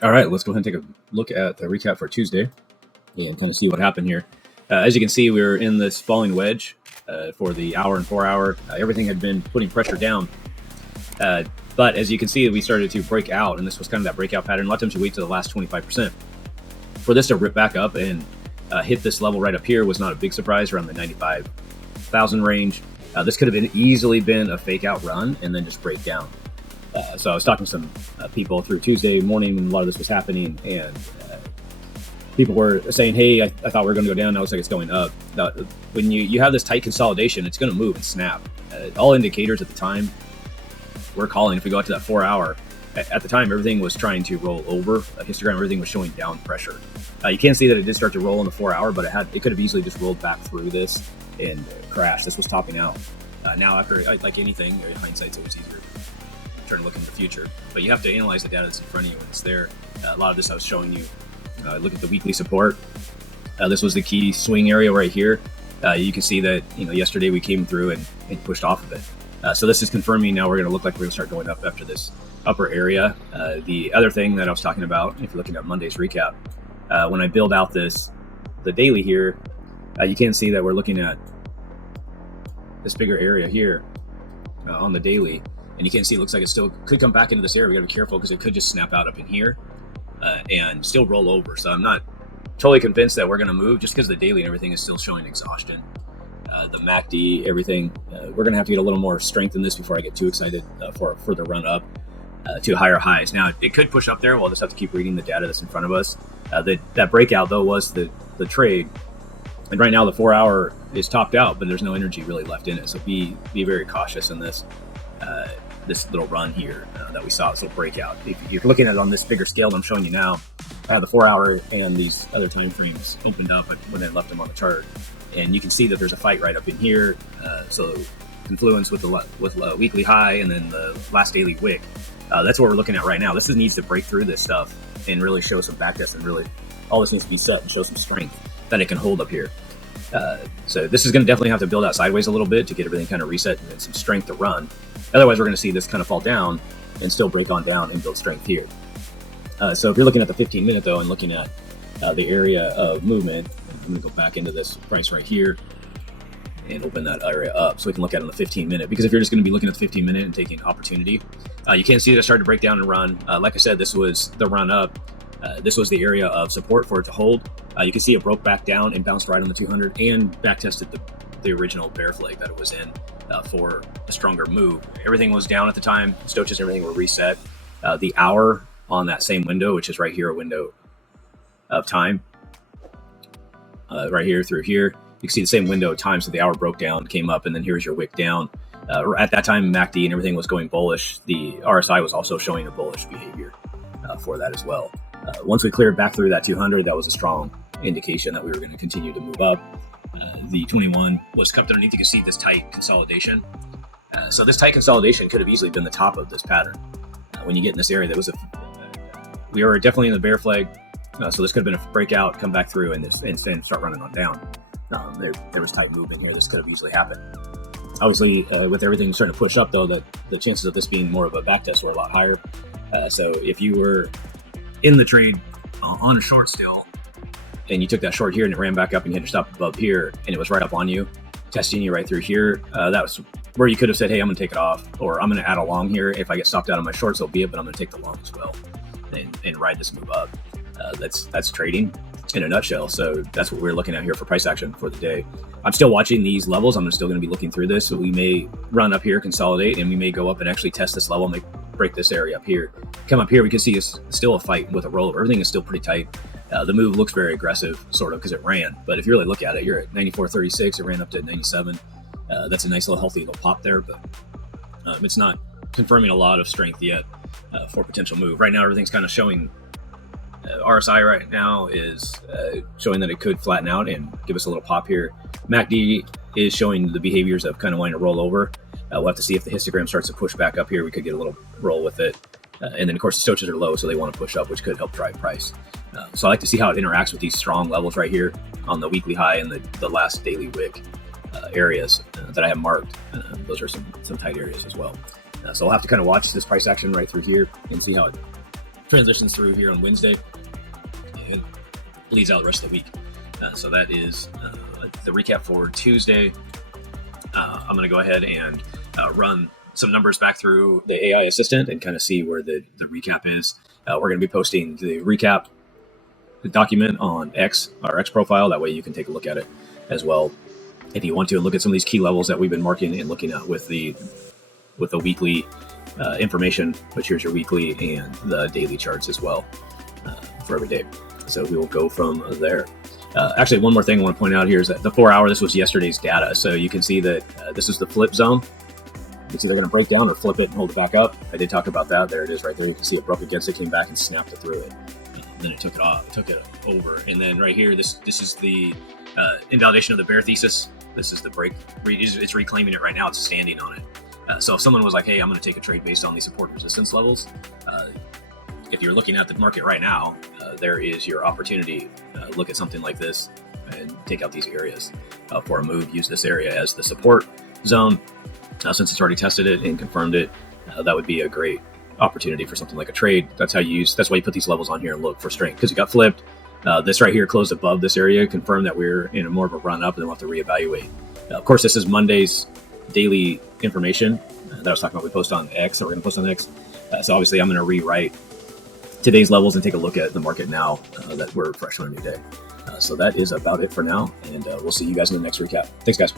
All right, let's go ahead and take a look at the recap for Tuesday and kind of see what happened here. As you can see, we were in this falling wedge for the hour and 4 hour. Everything had been putting pressure down. But as you can see, we started to break out, and this was kind of that breakout pattern. A lot of times you wait to the last 25%. For this to rip back up and hit this level right up here was not a big surprise, around the 95,000 range. This could have easily been a fake out run and then just break down. So I was talking to some people through Tuesday morning when a lot of this was happening, and people were saying, hey, I thought we were going to go down. Now it looks like it's going up. When you have this tight consolidation, it's going to move and snap. All indicators at the time we're calling, if we go out to that 4 hour, at the time, everything was trying to roll over. Histogram, everything was showing down pressure. You can see that it did start to roll in the 4 hour, but it could have easily just rolled back through this and crashed. This was topping out. Now, after, like anything, in hindsight's always easier trying to look in the future, but you have to analyze the data that's in front of you when it's there. A lot of this I was showing you. Look at the weekly support. This was the key swing area right here. You can see that yesterday we came through and pushed off of it. So this is confirming now we're going to look like we're going to start going up after this upper area. The other thing that I was talking about, if you're looking at Monday's recap, when I build out the daily here, you can see that we're looking at this bigger area here on the daily. And you can see it looks like it still could come back into this area. We got to be careful because it could just snap out up in here and still roll over. So I'm not totally convinced that we're going to move just because the daily and everything is still showing exhaustion. The MACD, everything, we're going to have to get a little more strength in this before I get too excited for a further run up to higher highs. Now, it could push up there. We'll just have to keep reading the data that's in front of us. That breakout, though, was the trade. And right now, the 4 hour is topped out, but there's no energy really left in it. So be very cautious in this little run here that we saw, this little breakout. If you're looking at it on this bigger scale that I'm showing you now, the 4 hour and these other time frames opened up when I left them on the chart. And you can see that there's a fight right up in here. So confluence with weekly high and then the last daily wick. That's what we're looking at right now. This needs to break through this stuff and really show some backtest, and really all this needs to be set and show some strength that it can hold up here. So this is going to definitely have to build out sideways a little bit to get everything kind of reset and some strength to run. Otherwise, we're going to see this kind of fall down and still break on down and build strength here. So if you're looking at the 15-minute, though, and looking at the area of movement, I'm going to go back into this price right here and open that area up so we can look at it on the 15-minute. Because if you're just going to be looking at the 15-minute and taking opportunity, you can see that it started to break down and run. Like I said, this was the run up. This was the area of support for it to hold. You can see it broke back down and bounced right on the 200 and back tested the original bear flag that it was in for a stronger move. Everything was down at the time. Stochastics, everything were reset. The hour on that same window, which is right here, a window of time, right here through here, you can see the same window of time. So the hour broke down, came up, and then here's your wick down. At that time, MACD and everything was going bullish. The RSI was also showing a bullish behavior for that as well. Once we cleared back through that 200, that was a strong indication that we were going to continue to move up. The 21 was cupped underneath. You can see this tight consolidation. So this tight consolidation could have easily been the top of this pattern. When you get in this area, we were definitely in the bear flag. So this could have been a breakout, come back through, and then start running on down. There was tight movement here. This could have easily happened. Obviously, with everything starting to push up, though, that the chances of this being more of a backtest were a lot higher. So if you were in the trade on a short still, and you took that short here and it ran back up and you had to stop above here and it was right up on you, testing you right through here, that was where you could have said, hey, I'm going to take it off, or I'm going to add a long here. If I get stopped out on my short, so be it, but I'm going to take the long as well and ride this move up. That's trading in a nutshell. So that's what we're looking at here for price action for the day. I'm still watching these levels. I'm still going to be looking through this. So we may run up here, consolidate, and we may go up and actually test this level, break this area up here. Come up here, we can see it's still a fight with a rollover. Everything is still pretty tight. The move looks very aggressive, sort of, because it ran. But if you really look at it, you're at 94.36. It ran up to 97. That's a nice little healthy little pop there, but it's not confirming a lot of strength yet for potential move. Right now, everything's kind of showing. RSI right now is showing that it could flatten out and give us a little pop here. MACD is showing the behaviors of kind of wanting to roll over. We'll have to see if the histogram starts to push back up here. We could get a little roll with it. And then, of course, the Stochastics are low, so they want to push up, which could help drive price. So I like to see how it interacts with these strong levels right here on the weekly high and the last daily wick areas that I have marked. Those are some tight areas as well. So I'll have to kind of watch this price action right through here and see how it transitions through here on Wednesday and bleeds out the rest of the week. So that is the recap for Tuesday. I'm going to go ahead and run some numbers back through the AI assistant and kind of see where the recap is. We're going to be posting the recap document on X, our X profile. That way you can take a look at it as well if you want to, and look at some of these key levels that we've been marking and looking at with the weekly information, which here's your weekly and the daily charts as well for every day. So we will go from there. Actually, one more thing I want to point out here is that the 4 hour, this was yesterday's data. So you can see that this is the flip zone. It's either going to break down or flip it and hold it back up. I did talk about that. There it is right there. You can see it broke against it, came back and snapped it through it. Then it took it off, took it over. And then right here, this is the invalidation of the bear thesis. This is the break. It's reclaiming it right now. It's standing on it. So if someone was like, hey, I'm going to take a trade based on these support and resistance levels, if you're looking at the market right now, there is your opportunity. Look at something like this and take out these areas for a move. Use this area as the support zone. Since it's already tested it and confirmed it, that would be a great opportunity for something like a trade. That's why you put these levels on here and look for strength, because it got flipped. This right here closed above this area, confirmed that we're in a more of a run up, and then we'll have to reevaluate. Of course, this is Monday's daily information that I was talking about. We post on X, or we're going to post on X. So obviously, I'm going to rewrite today's levels and take a look at the market now that we're fresh on a new day. So that is about it for now, and we'll see you guys in the next recap. Thanks, guys.